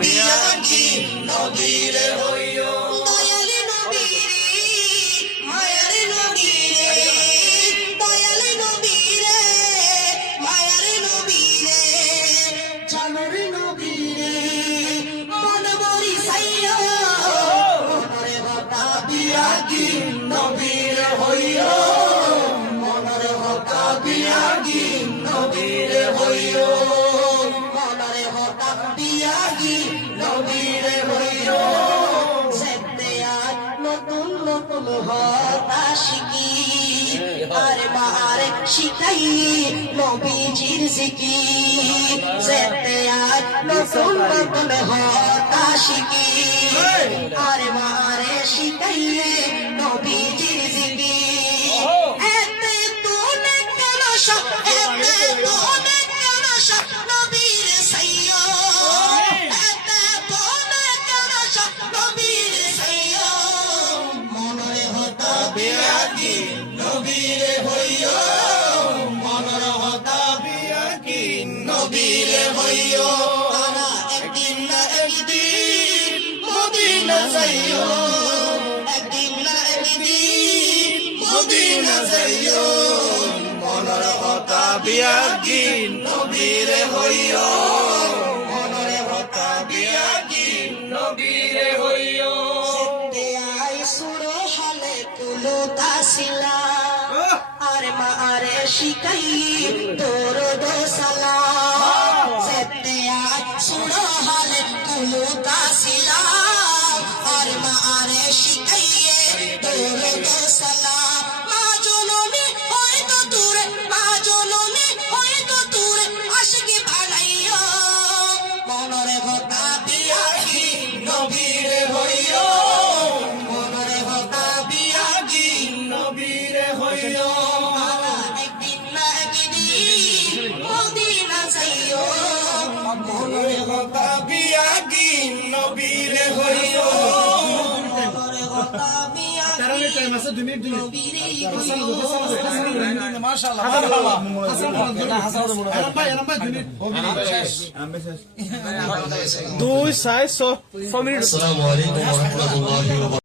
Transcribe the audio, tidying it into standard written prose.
বিয়াকি নবীরে হইও দয়াল নবীরে মায়ার নবীরে দয়াল নবীরে মায়ার নবীরে জানের নবীরে মন বরি সাইয়া মনের হতা বিয়াকি নবীরে হইও মনের হতা বিয়াকি নবীরে হইও মনের হতা বিয়াগি নবীরে হইও সেতে আর নতুন নতুন হতা শিখি আর মারে শিখাই নবীজির জিকির সেতে আর নতুন নতুন হতা শিখি আর মারে শিখাই নবীজির জিকির এতে তোনে কেন সব এতে তোনে কেন সব নবীর সাইয়্যা এতে তোনে কেন সব নবীর সাইয়্যা মনের হতা বিয়াকি নবীরে হইও মনের হতা বিয়াকি নবীরে হইও তারা একদিন না একদিন মদিনা যাইও একদিন না একদিন মদিনা যাইও মনের হতা বিয়াকি নবীরে হইও মনের হতা বিয়াকি নবীরে হইও সেতে আই সুরো হলে কুলো তাসিলা আর মা আরে শিখাই তোর দোসালা সেতে আই সুরো হলে কুলো তাসিলা আর মা আরে শিখাই তোর দোসালা মা জনমে হয়তো দূরে মা জনমে হয়তো দূরে আশিকি বানাইও মনরে হতা বিয়াকি নবীরে হইও মনরে হতা বিয়াকি নবীরে হইও একদিন না একদিন মদিনা যাইও মনের হতা বিয়াকি নবীরে হইও মনরে হতা বিয়াকি নবীরে দুই 6 6 মিনিট আসসালামু আলাইকুম ওয়া রাহমাতুল্লাহি ওয়া বারাকাতুহু